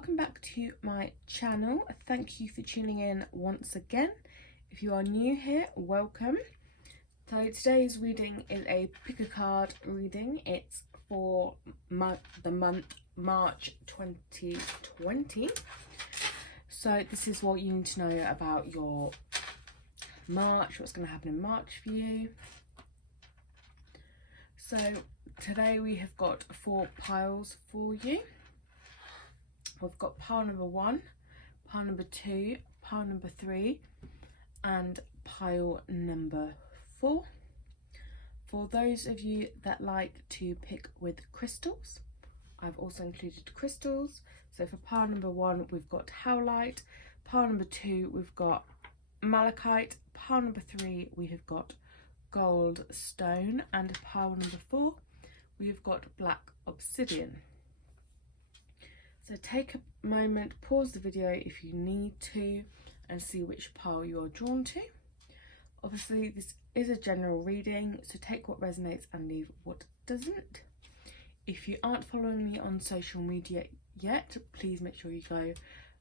welcome back to my channel. Thank you for tuning in once again. If you are new here, welcome. So today's reading is a pick a card reading. It's for the month March 2020. So this is what you need to know about your March, what's going to happen in March for you. So today we have got 4 piles for you. We've got pile number 1, pile number 2, pile number 3 and pile number 4. For those of you that like to pick with crystals, I've also included crystals. So for pile number 1 we've got howlite, pile number 2 we've got malachite, pile number 3 we have got gold stone, and pile number 4 we have got black obsidian. So take a moment, pause the video if you need to, and see which pile you're drawn to. Obviously this is a general reading, so take what resonates and leave what doesn't. If you aren't following me on social media yet, please make sure you go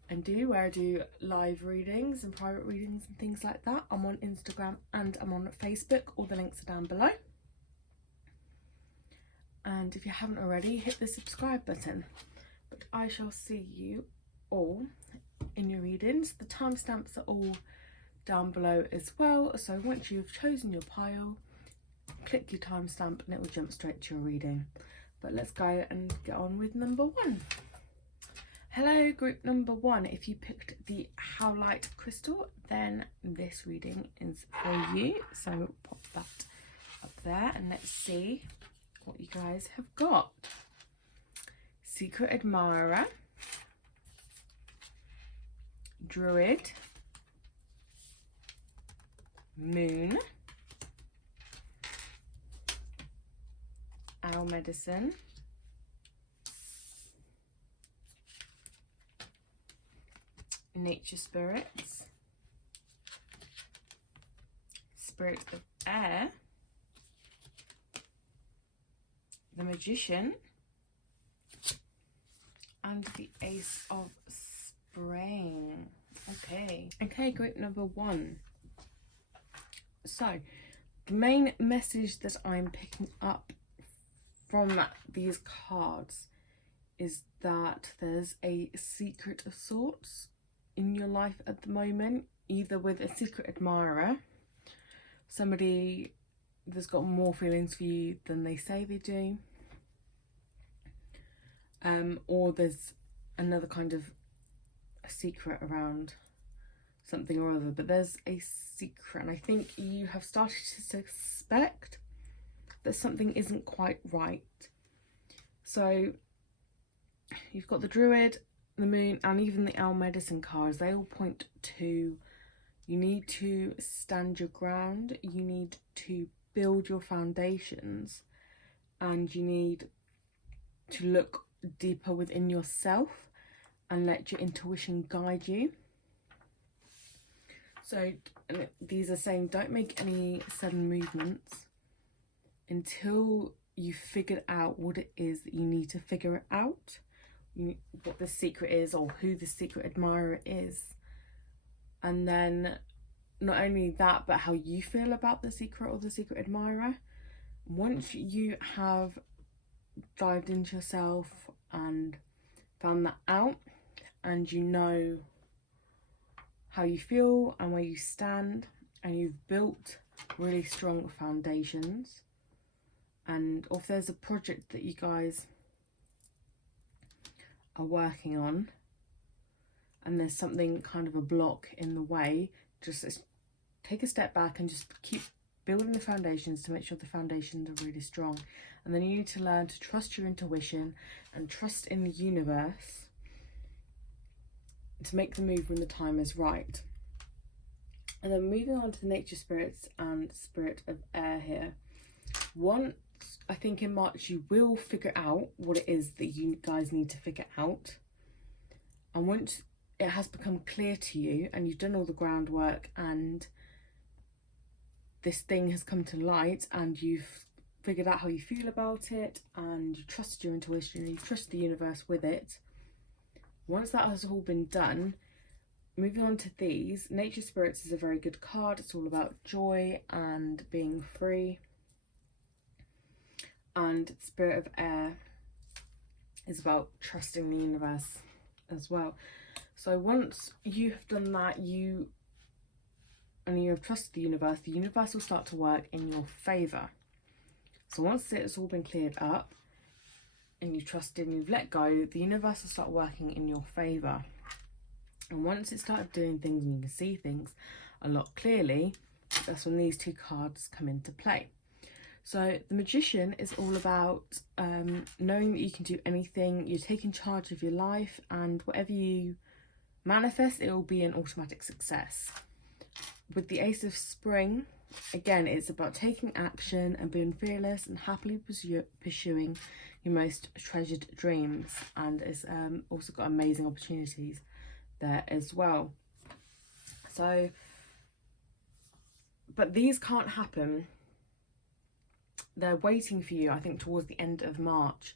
and do, where I do live readings and private readings and things like that. I'm on Instagram and I'm on Facebook, all the links are down below. And if you haven't already, hit the subscribe button. But I shall see you all in your readings. The timestamps are all down below as well, so once you've chosen your pile, click your timestamp and it will jump straight to your reading. But let's go and get on with number 1. Hello group number 1. If you picked the howlite crystal, then this reading is for you, so pop that up there and let's see what you guys have got. Secret admirer, druid, moon, owl medicine, nature spirits, spirit of air, the magician, and the ace of spring. Okay, group number 1. So the main message that I'm picking up from these cards is that there's a secret of sorts in your life at the moment, either with a secret admirer, somebody that's got more feelings for you than they say they do, or there's another kind of a secret around something or other, but there's a secret, and I think you have started to suspect that something isn't quite right. So you've got the druid, the moon, and even the owl medicine cards. They all point to you need to stand your ground, you need to build your foundations, and you need to look deeper within yourself and let your intuition guide you. So these are saying don't make any sudden movements until you've figured out what it is that you need to figure it out, what the secret is or who the secret admirer is. And then not only that, but how you feel about the secret or the secret admirer. Once you have dived into yourself and found that out, and you know how you feel and where you stand, and you've built really strong foundations, and if there's a project that you guys are working on and there's something kind of a block in the way, just take a step back and just keep building the foundations to make sure the foundations are really strong. And then you need to learn to trust your intuition and trust in the universe to make the move when the time is right. And then moving on to the nature spirits and spirit of air here. Once, I think in March, you will figure out what it is that you guys need to figure out. And once it has become clear to you and you've done all the groundwork and this thing has come to light and you've figured out how you feel about it and you trust your intuition and you trust the universe with it, Once that has all been done, moving on to these, Nature Spirits is a very good card. It's all about joy and being free. And Spirit of Air is about trusting the universe as well. So once you have done that, you have trusted the universe will start to work in your favour. So once it's all been cleared up and you've trusted and you've let go, the universe will start working in your favour. And once it started doing things and you can see things a lot clearly, that's when these two cards come into play. So the Magician is all about knowing that you can do anything. You're taking charge of your life, and whatever you manifest, it will be an automatic success. With the Ace of Spring, again, it's about taking action and being fearless and happily pursuing your most treasured dreams. And it's also got amazing opportunities there as well. So, but these can't happen. They're waiting for you, I think, towards the end of March.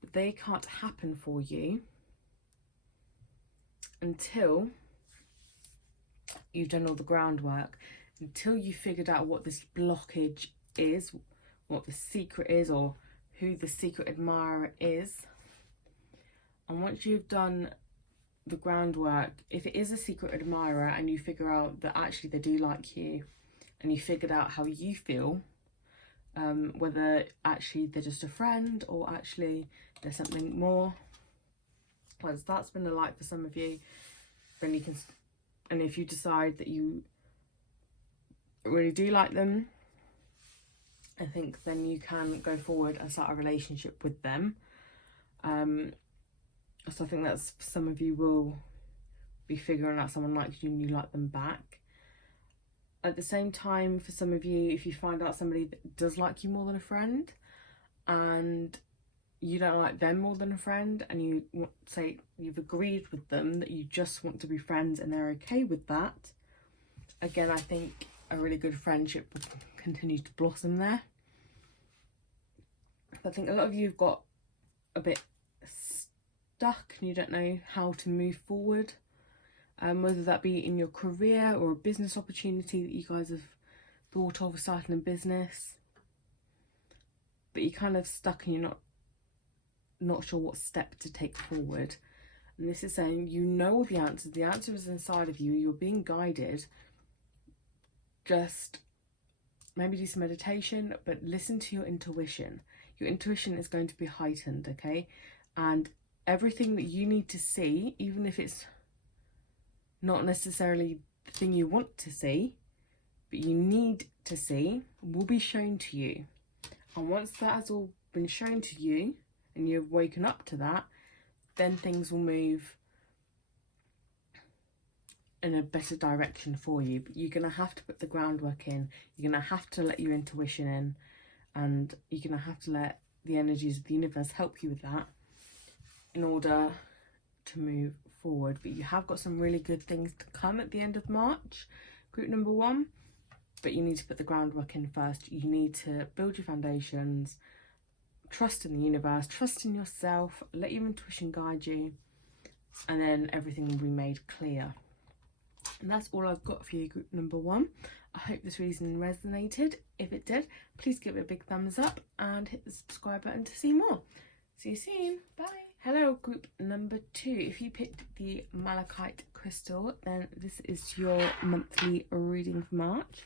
But they can't happen for you until you've done all the groundwork, until you figured out what this blockage is, what the secret is, or who the secret admirer is. And once you've done the groundwork, if it is a secret admirer and you figure out that actually they do like you, and you figured out how you feel, whether actually they're just a friend or actually there's something more, once that's been a like for some of you, then you can, and if you decide that you really do like them, I think then you can go forward and start a relationship with them. So I think that's, some of you will be figuring out someone likes you and you like them back. At the same time, for some of you, if you find out somebody that does like you more than a friend and you don't like them more than a friend, and you say you've agreed with them that you just want to be friends and they're okay with that, again, I think a really good friendship will continue to blossom there. I think a lot of you have got a bit stuck and you don't know how to move forward, whether that be in your career or a business opportunity that you guys have thought of starting a business, but you're kind of stuck and you're not sure what step to take forward. And this is saying you know all the answer is inside of you, you're being guided. Just maybe do some meditation, but listen to your intuition. Your intuition is going to be heightened, okay? And everything that you need to see, even if it's not necessarily the thing you want to see, but you need to see, will be shown to you. And once that has all been shown to you and you've woken up to that, then things will move in a better direction for you. But you're going to have to put the groundwork in. You're going to have to let your intuition in, and you're going to have to let the energies of the universe help you with that in order to move forward. But you have got some really good things to come at the end of March, group number 1, but you need to put the groundwork in first. You need to build your foundations, trust in the universe, trust in yourself, let your intuition guide you, and then everything will be made clear. And that's all I've got for you, group number 1. I hope this reading resonated. If it did, please give it a big thumbs up and hit the subscribe button to see more. See you soon. Bye. Hello, group number 2. If you picked the malachite crystal, then this is your monthly reading for March.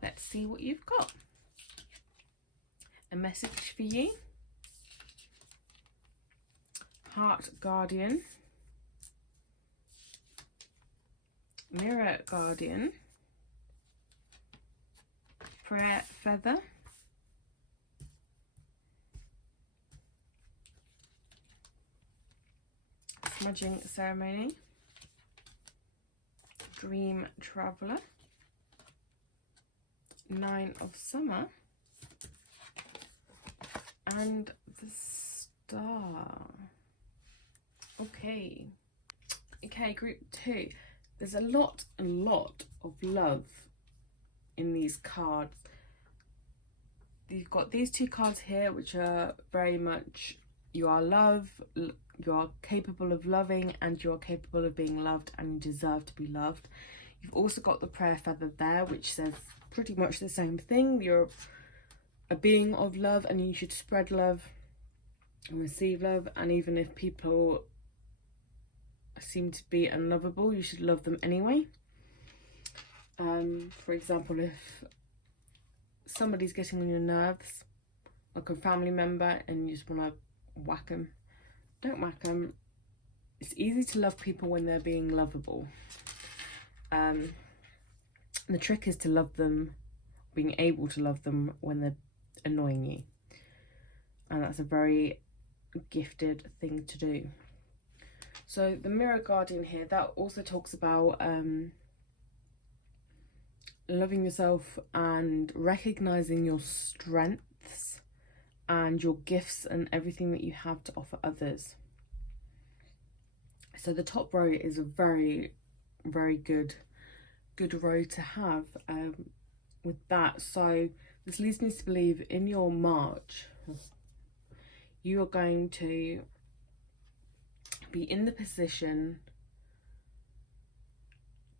Let's see what you've got. A message for you. Heart Guardian. Mirror Guardian. Prayer Feather. Smudging Ceremony. Dream Traveller. 9 of Summer. And the Star. Okay, group 2. There's a lot of love in these cards. You've got these two cards here, which are very much you are love, You are capable of loving, and you are capable of being loved, and you deserve to be loved. You've also got the prayer feather there, which says pretty much the same thing. You're a being of love, and you should spread love and receive love. And even if people seem to be unlovable, you should love them anyway. For example, if somebody's getting on your nerves, like a family member, and you just want to whack them, don't whack them. It's easy to love people when they're being lovable. The trick is to love them, being able to love them when they're annoying you, and that's a very gifted thing to do. So the mirror guardian here, that also talks about loving yourself and recognizing your strengths and your gifts and everything that you have to offer others. So the top row is a very, very good row to have with that. So this leads me to believe in your March, you are going to be in the position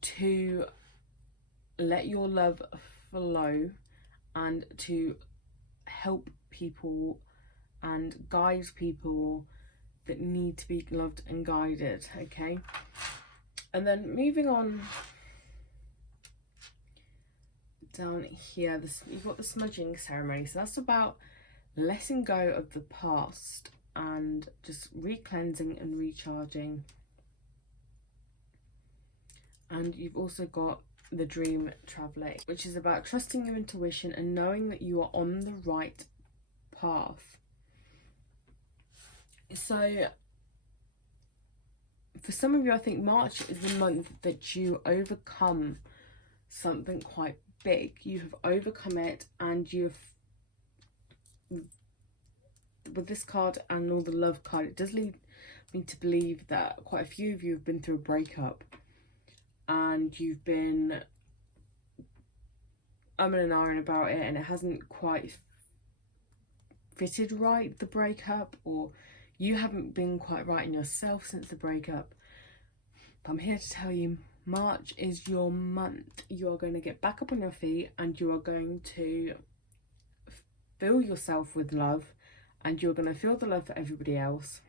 to let your love flow and to help people and guide people that need to be loved and guided, okay? And then moving on down here, you've got the smudging ceremony. So that's about letting go of the past and just re-cleansing and recharging. And you've also got the dream traveler, which is about trusting your intuition and knowing that you are on the right path. So for some of you, I think March is the month that you overcome something quite big. You have overcome it, and you've, with this card and all the love card, it does lead me to believe that quite a few of you have been through a breakup, and you've been umming and ahhing about it, and it hasn't quite fitted right, the breakup, or you haven't been quite right in yourself since the breakup. But I'm here to tell you, March is your month. You are going to get back up on your feet, and you are going to fill yourself with love, and you're going to feel the love for everybody else,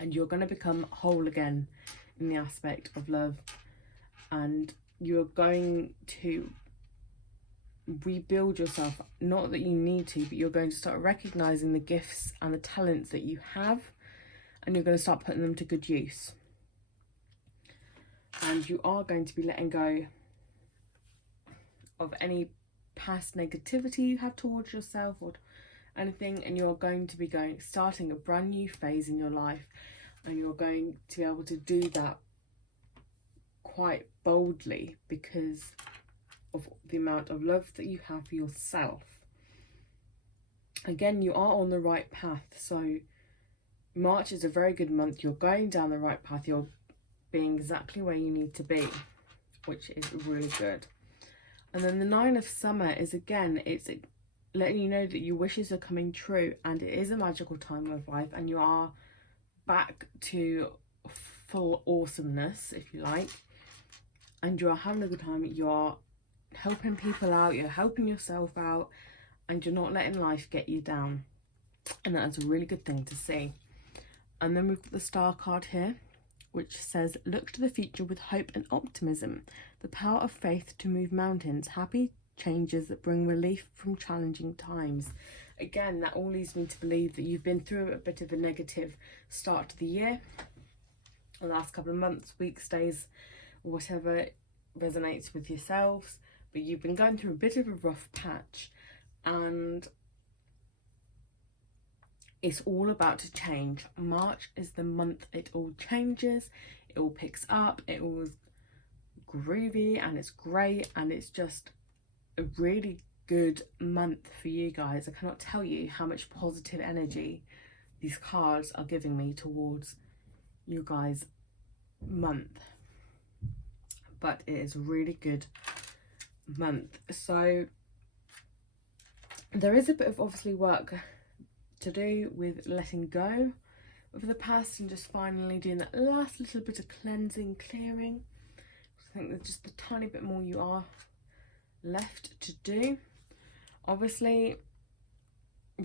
and you're going to become whole again in the aspect of love, and you're going to rebuild yourself. Not that you need to, but you're going to start recognizing the gifts and the talents that you have, and you're going to start putting them to good use. And you are going to be letting go of any past negativity you have towards yourself or anything, and you're going to be starting a brand new phase in your life, and you're going to be able to do that quite boldly because of the amount of love that you have for yourself. Again, you are on the right path. So March is a very good month. You're going down the right path. You're being exactly where you need to be, which is really good. And then the 9 of summer is, again, it's letting you know that your wishes are coming true, and it is a magical time of life, and you are back to full awesomeness, if you like, and you are having a good time. You are helping people out, you're helping yourself out, and you're not letting life get you down, and that's a really good thing to see. And then we've got the star card here, which says, look to the future with hope and optimism, the power of faith to move mountains, happy changes that bring relief from challenging times. Again, that all leads me to believe that you've been through a bit of a negative start to the year, the last couple of months, weeks, days, whatever resonates with yourselves, but you've been going through a bit of a rough patch, and it's all about to change. March is the month it all changes, it all picks up, it all is groovy and it's great, and it's just a really good month for you guys. I cannot tell you how much positive energy these cards are giving me towards you guys' month, but it is a really good month. So there is a bit of obviously work to do with letting go of the past and just finally doing that last little bit of cleansing, clearing. I think there's just a tiny bit more you are left to do. Obviously,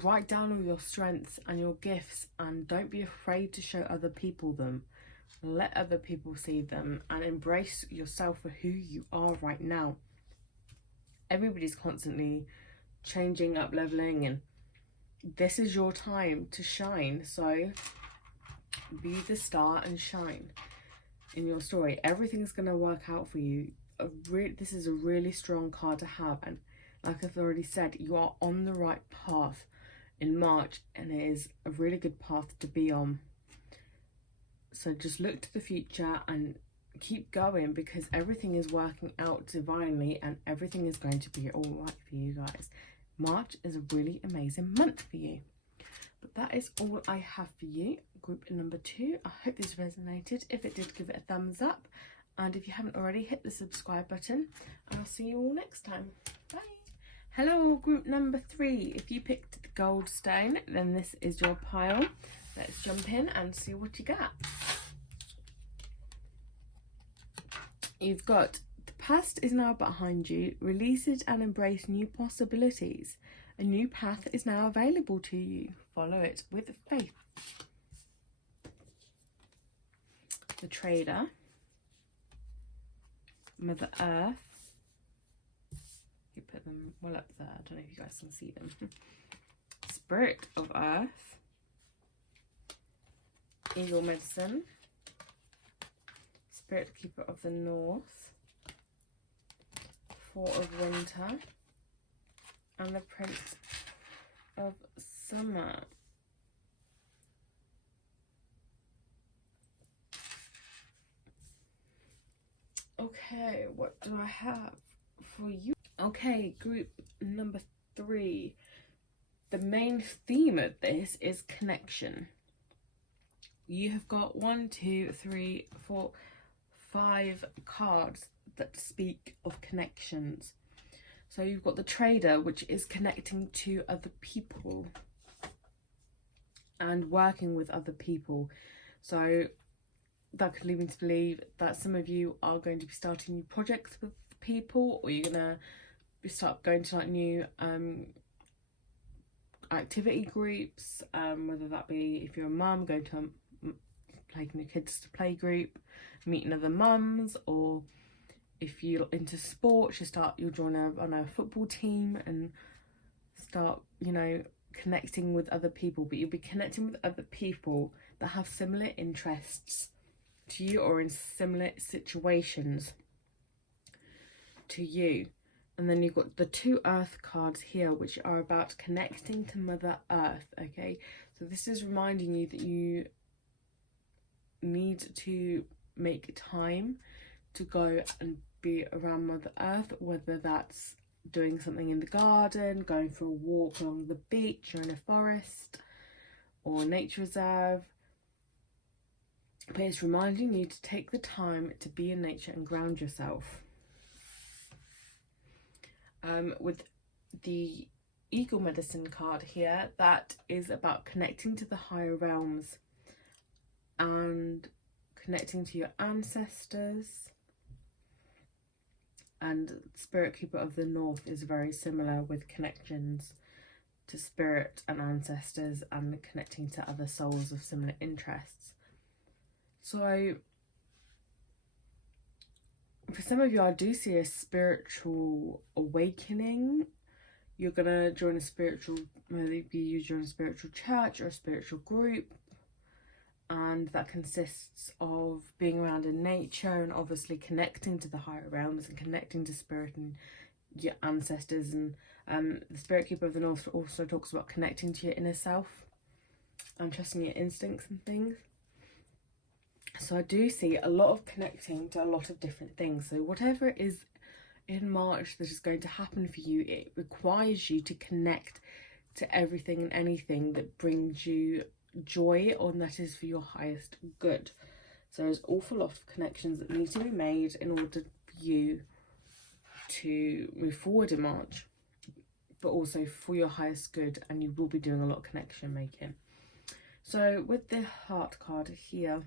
write down all your strengths and your gifts, and don't be afraid to show other people them. Let other people see them and embrace yourself for who you are right now. Everybody's constantly changing, up leveling, and this is your time to shine. So be the star and shine in your story. Everything's going to work out for you. This is a really strong card to have, and like I've already said, you are on the right path in March, and it is a really good path to be on. So just look to the future and keep going, because everything is working out divinely and everything is going to be all right for you guys. March is a really amazing month for you. But that is all I have for you, group number 2. I hope this resonated. If it did, give it a thumbs up. And if you haven't already, hit the subscribe button. And I'll see you all next time. Bye. Hello, group number 3. If you picked the gold stone, then this is your pile. Let's jump in and see what you got. You've got, the past is now behind you. Release it and embrace new possibilities. A new path is now available to you. Follow it with faith. The Trader. Mother Earth. You put them well up there. I don't know if you guys can see them. Spirit of Earth. Eagle Medicine. Spirit Keeper of the North. Four of Winter. And the Prince of Summer. Okay, what do I have for you? Okay, group number 3. The main theme of this is connection. You have got 1, 2, 3, 4, 5 cards that speak of connections. So you've got the Trader, which is connecting to other people and working with other people. So that could lead me to believe that some of you are going to be starting new projects with people, or you're going to start going to like new activity groups, whether that be, if you're a mum, going to taking your kids to play group, meeting other mums, or if you're into sports, you'll join a football team and start, you know, connecting with other people. But you'll be connecting with other people that have similar interests to you or in similar situations to you. And then you've got the 2 Earth cards here, which are about connecting to Mother Earth. Okay, so this is reminding you that you need to make time to go and be around Mother Earth, whether that's doing something in the garden, going for a walk along the beach or in a forest or a nature reserve. But it's reminding you to take the time to be in nature and ground yourself. With the Eagle Medicine card here, that is about connecting to the higher realms and connecting to your ancestors. And Spirit Keeper of the North is very similar, with connections to spirit and ancestors and connecting to other souls of similar interests. So for some of you, I do see a spiritual awakening. You're going to join a spiritual, maybe you join a spiritual church or a spiritual group. And that consists of being around in nature and obviously connecting to the higher realms and connecting to spirit and your ancestors. And the Spirit Keeper of the North also talks about connecting to your inner self and trusting your instincts and things. So I do see a lot of connecting to a lot of different things. So whatever it is in March that is going to happen for you, it requires you to connect to everything and anything that brings you joy, or that is for your highest good. So there's an awful lot of connections that need to be made in order for you to move forward in March, but also for your highest good, and you will be doing a lot of connection making. So with the heart card here,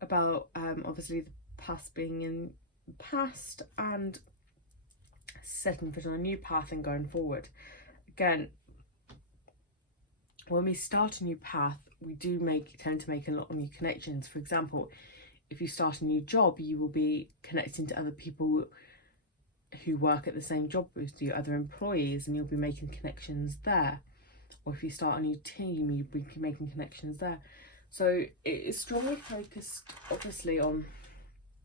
about obviously the past being in the past and setting foot on a new path and going forward. Again, when we start a new path, we do tend to make a lot of new connections. For example, if you start a new job, you will be connecting to other people who work at the same job with you, other employees, and you'll be making connections there. Or if you start a new team, you'll be making connections there. So it is strongly focused, obviously, on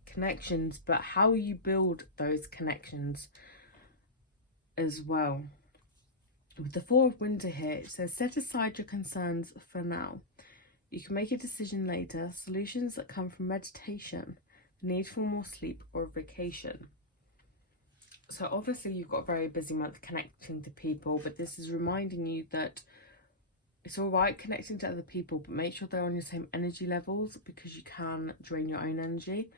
connections, but how you build those connections as well. With the Four of Winter here, it says, set aside your concerns for now. You can make a decision later. Solutions that come from meditation, the need for more sleep, or a vacation. So obviously you've got a very busy month connecting to people, but this is reminding you that it's all right connecting to other people, but make sure they're on your same energy levels, because you can drain your own energy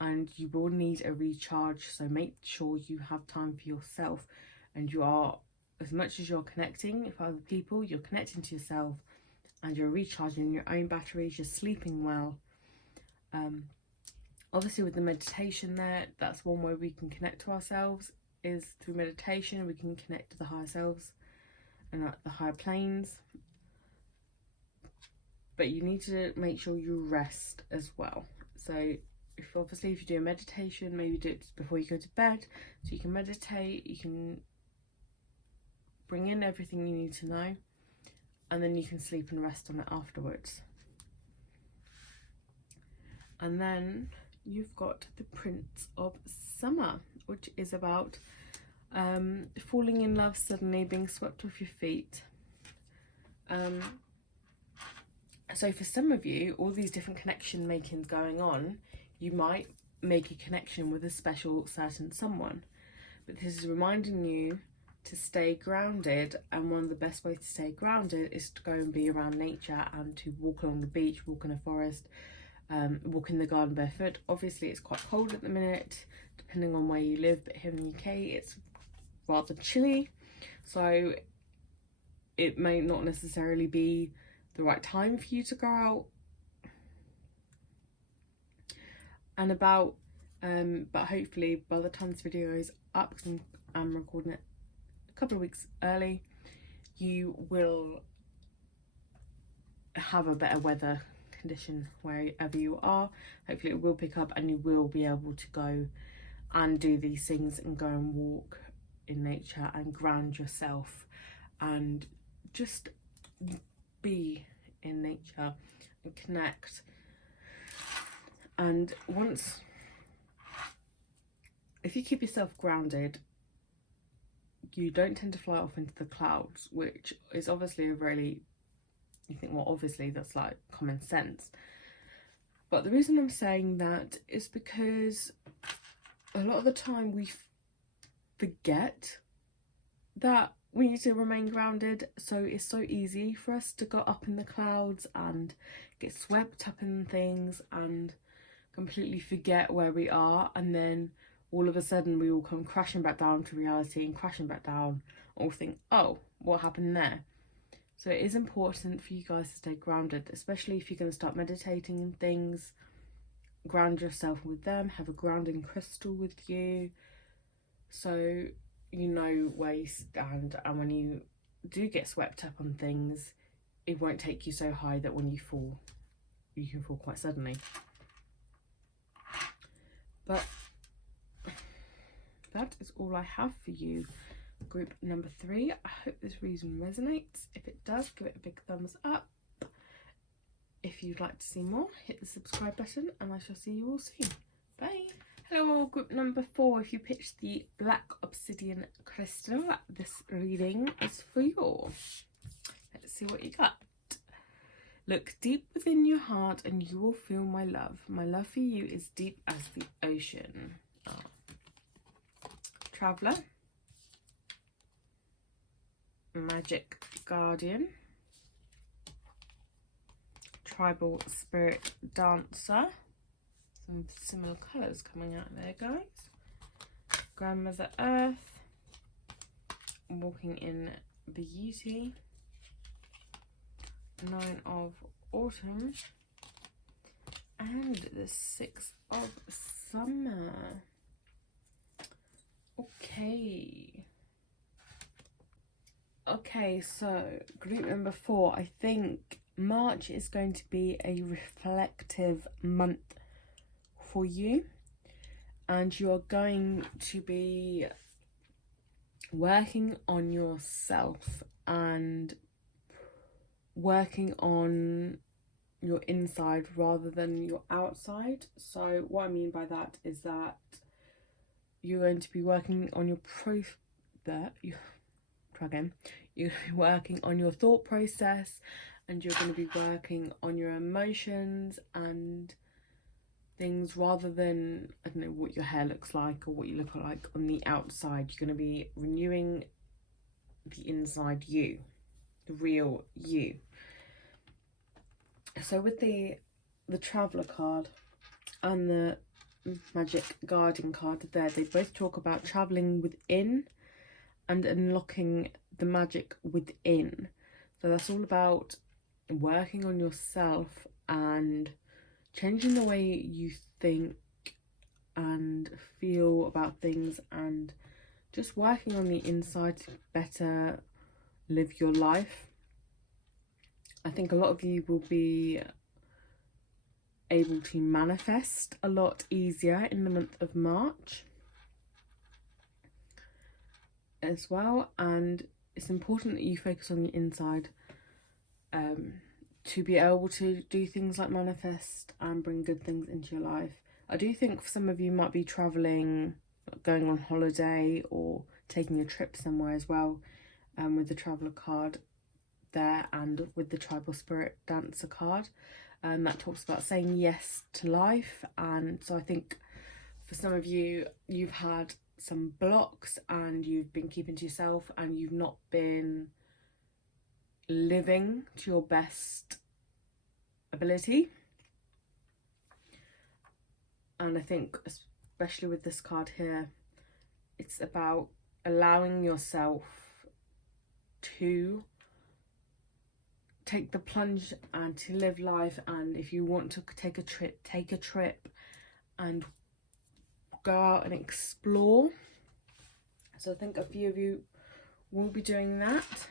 and you will need a recharge. So make sure you have time for yourself, and you are, as much as you're connecting with other people, you're connecting to yourself and you're recharging your own batteries, you're sleeping well. Obviously with the meditation there, that's one way we can connect to ourselves, is through meditation. We can connect to the higher selves and the higher planes. But you need to make sure you rest as well. So if you do a meditation, maybe do it before you go to bed, so you can meditate, you can bring in everything you need to know, and then you can sleep and rest on it afterwards. And then you've got the Prince of Summer, which is about falling in love suddenly, being swept off your feet. So for some of you, all these different connection makings going on, you might make a connection with a special certain someone, but this is reminding you to stay grounded, and one of the best ways to stay grounded is to go and be around nature and to walk along the beach, walk in a forest, walk in the garden barefoot. Obviously it's quite cold at the minute, depending on where you live, but here in the UK it's rather chilly, so it may not necessarily be the right time for you to go out and about, but hopefully by the time this video is up, because I'm recording it a couple of weeks early, you will have a better weather condition wherever you are. Hopefully it will pick up and you will be able to go and do these things and go and walk in nature and ground yourself and just be in nature and connect. And if you keep yourself grounded, you don't tend to fly off into the clouds, which is obviously you think, well, obviously that's like common sense. But the reason I'm saying that is because a lot of the time we forget that we need to remain grounded. So it's so easy for us to go up in the clouds and get swept up in things and completely forget where we are, and then all of a sudden we all come crashing back down to reality and crashing back down, or think, oh, what happened there? So it is important for you guys to stay grounded, especially if you're going to start meditating and things. Ground yourself with them, have a grounding crystal with you, so you know where you stand, and when you do get swept up on things, it won't take you so high that when you fall, you can fall quite suddenly. But that is all I have for you, group number 3. I hope this reason resonates. If it does, give it a big thumbs up. If you'd like to see more, hit the subscribe button, and I shall see you all soon. Bye. Hello, group number 4. If you picked the black obsidian crystal, this reading is for you. Let's see what you got. Look deep within your heart and you will feel my love. My love for you is deep as the ocean. Traveler. Magic guardian. Tribal spirit dancer. Some similar colours coming out there, guys. Grandmother Earth. Walking in beauty. Nine of Autumn, and the Six of Summer. Okay, so group number 4, I think March is going to be a reflective month for you, and you are going to be working on yourself and working on your inside rather than your outside. So what I mean by that is that you're going to be working on your you're going to be working on your thought process, and you're going to be working on your emotions and things rather than, I don't know, what your hair looks like or what you look like on the outside. You're going to be renewing the inside you, the real you. So with the Traveller card and the Magic Guardian card there, they both talk about travelling within and unlocking the magic within. So that's all about working on yourself and changing the way you think and feel about things, and just working on the inside to better live your life. I think a lot of you will be able to manifest a lot easier in the month of March as well, and it's important that you focus on the inside to be able to do things like manifest and bring good things into your life. I do think for some of you might be travelling, going on holiday or taking a trip somewhere as well, with the Traveller card there and with the Tribal Spirit Dancer card. That talks about saying yes to life, and so I think for some of you, you've had some blocks and you've been keeping to yourself and you've not been living to your best ability. And I think especially with this card here, it's about allowing yourself to take the plunge and to live life. And if you want to take a trip and go out and explore. So I think a few of you will be doing that,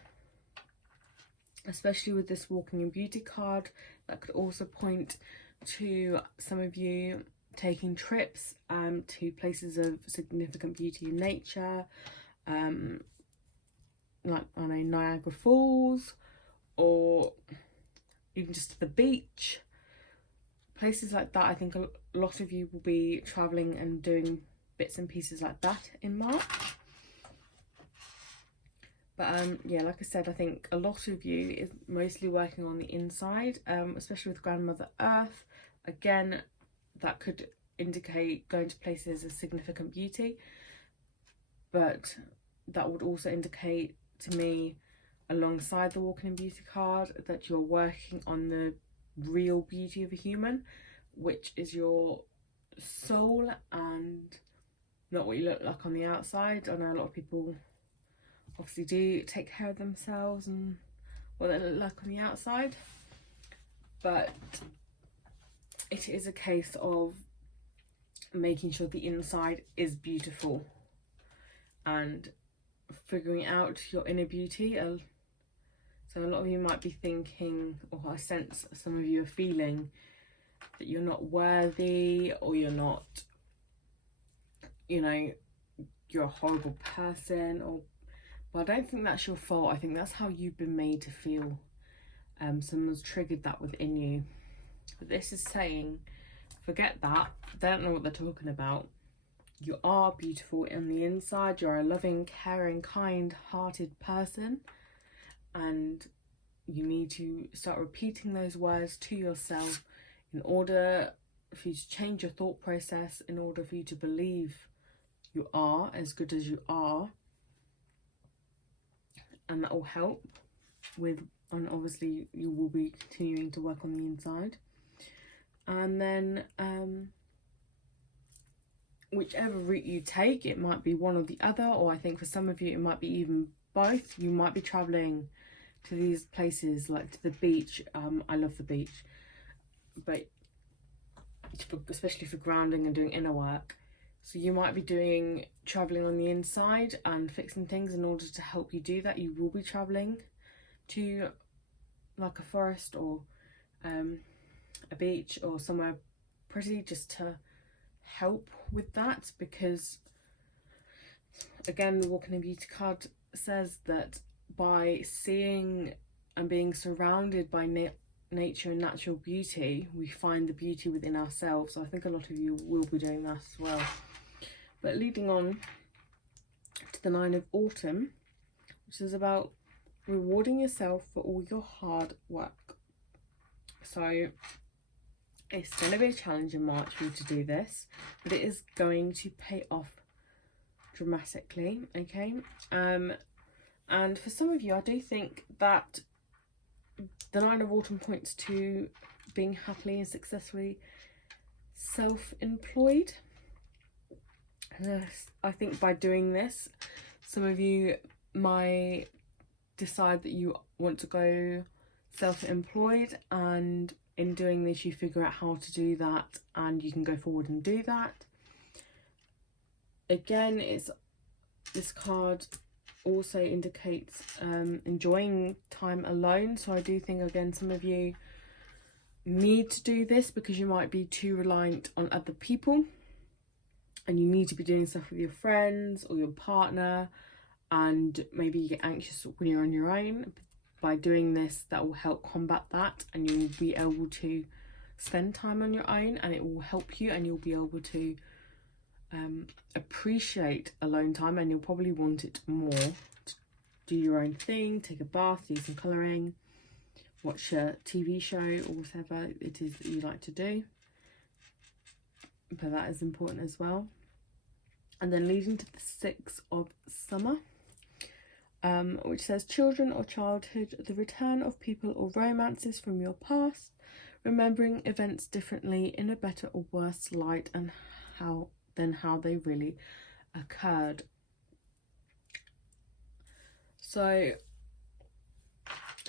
especially with this Walking in Beauty card. That could also point to some of you taking trips to places of significant beauty in nature, like, I know, Niagara Falls, or even just to the beach, places like that. I think a lot of you will be travelling and doing bits and pieces like that in March. But yeah, like I said, I think a lot of you is mostly working on the inside, especially with Grandmother Earth. Again, that could indicate going to places of significant beauty, but that would also indicate to me, alongside the Walking in Beauty card, that you're working on the real beauty of a human, which is your soul and not what you look like on the outside. I know a lot of people obviously do take care of themselves and what they look like on the outside, but it is a case of making sure the inside is beautiful and figuring out your inner beauty. So a lot of you might be thinking, or I sense some of you are feeling, that you're not worthy, or you're not, you know, you're a horrible person, or, but I don't think that's your fault. I think that's how you've been made to feel. Someone's triggered that within you. But this is saying, forget that. They don't know what they're talking about. You are beautiful on the inside. You're a loving, caring, kind-hearted person. And you need to start repeating those words to yourself in order for you to change your thought process, in order for you to believe you are as good as you are. And that will help with, and obviously you will be continuing to work on the inside. And then whichever route you take, it might be one or the other, or I think for some of you it might be even both. You might be traveling to these places, like to the beach. I love the beach, but especially for grounding and doing inner work. So you might be traveling on the inside and fixing things. In order to help you do that, you will be traveling to like a forest or a beach or somewhere pretty, just to help with that. Because again, the Walking in Beauty card says that by seeing and being surrounded by nature and natural beauty, we find the beauty within ourselves. So I think a lot of you will be doing that as well. But leading on to the 9 of Autumn, which is about rewarding yourself for all your hard work. So it's going to be a challenge in March for you to do this, but it is going to pay off dramatically, okay? And for some of you, I do think that the 9 of Autumn points to being happily and successfully self-employed. I think by doing this, some of you might decide that you want to go self-employed, and in doing this you figure out how to do that and you can go forward and do that. Again, this card also indicates enjoying time alone. So I do think, again, some of you need to do this because you might be too reliant on other people, and you need to be doing stuff with your friends or your partner, and maybe you get anxious when you're on your own. By doing this, that will help combat that, and you'll be able to spend time on your own, and it will help you, and you'll be able to appreciate alone time, and you'll probably want it more to do your own thing, take a bath, do some colouring, watch a TV show or whatever it is that you like to do. But that is important as well. And then leading to the 6 of Summer, which says children or childhood, the return of people or romances from your past, remembering events differently in a better or worse light and how they really occurred. So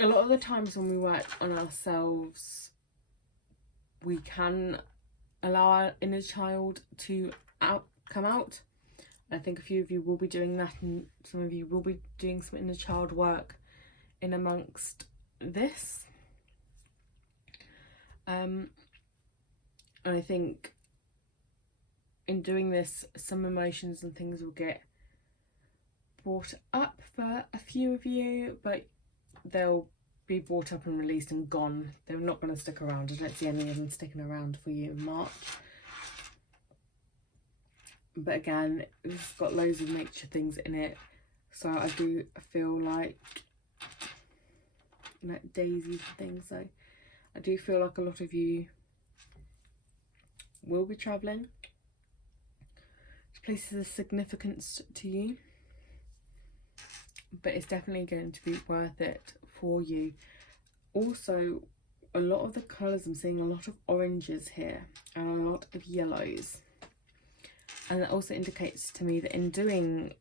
a lot of the times when we work on ourselves, we can allow our inner child to come out. I think a few of you will be doing that, and some of you will be doing some inner child work in amongst this. And I think in doing this, some emotions and things will get brought up for a few of you, but they'll be brought up and released and gone. They're not going to stick around. I don't see any of them sticking around for you in March. But again, it's got loads of nature things in it, so I do feel like, you know, daisies and things, so I do feel like a lot of you will be travelling to places of significance to you, but it's definitely going to be worth it for you. Also, a lot of the colours, I'm seeing a lot of oranges here and a lot of yellows. And that also indicates to me that in doing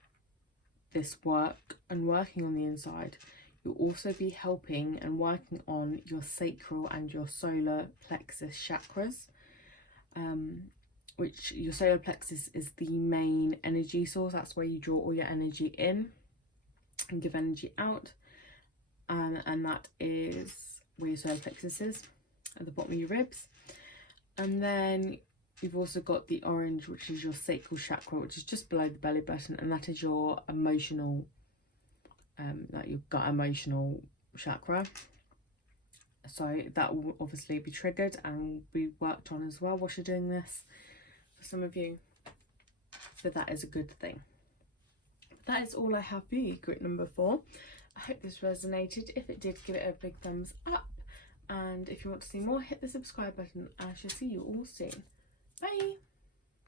this work and working on the inside, you'll also be helping and working on your sacral and your solar plexus chakras, which your solar plexus is the main energy source. That's where you draw all your energy in and give energy out, and that is where your solar plexus is, at the bottom of your ribs. And then you've also got the orange, which is your sacral chakra, which is just below the belly button, and that is your emotional, like your gut emotional chakra. So that will obviously be triggered and be worked on as well whilst you're doing this for some of you. So that is a good thing. That is all I have for you, group number 4. I hope this resonated. If it did, give it a big thumbs up. And if you want to see more, hit the subscribe button. I shall see you all soon. Bye.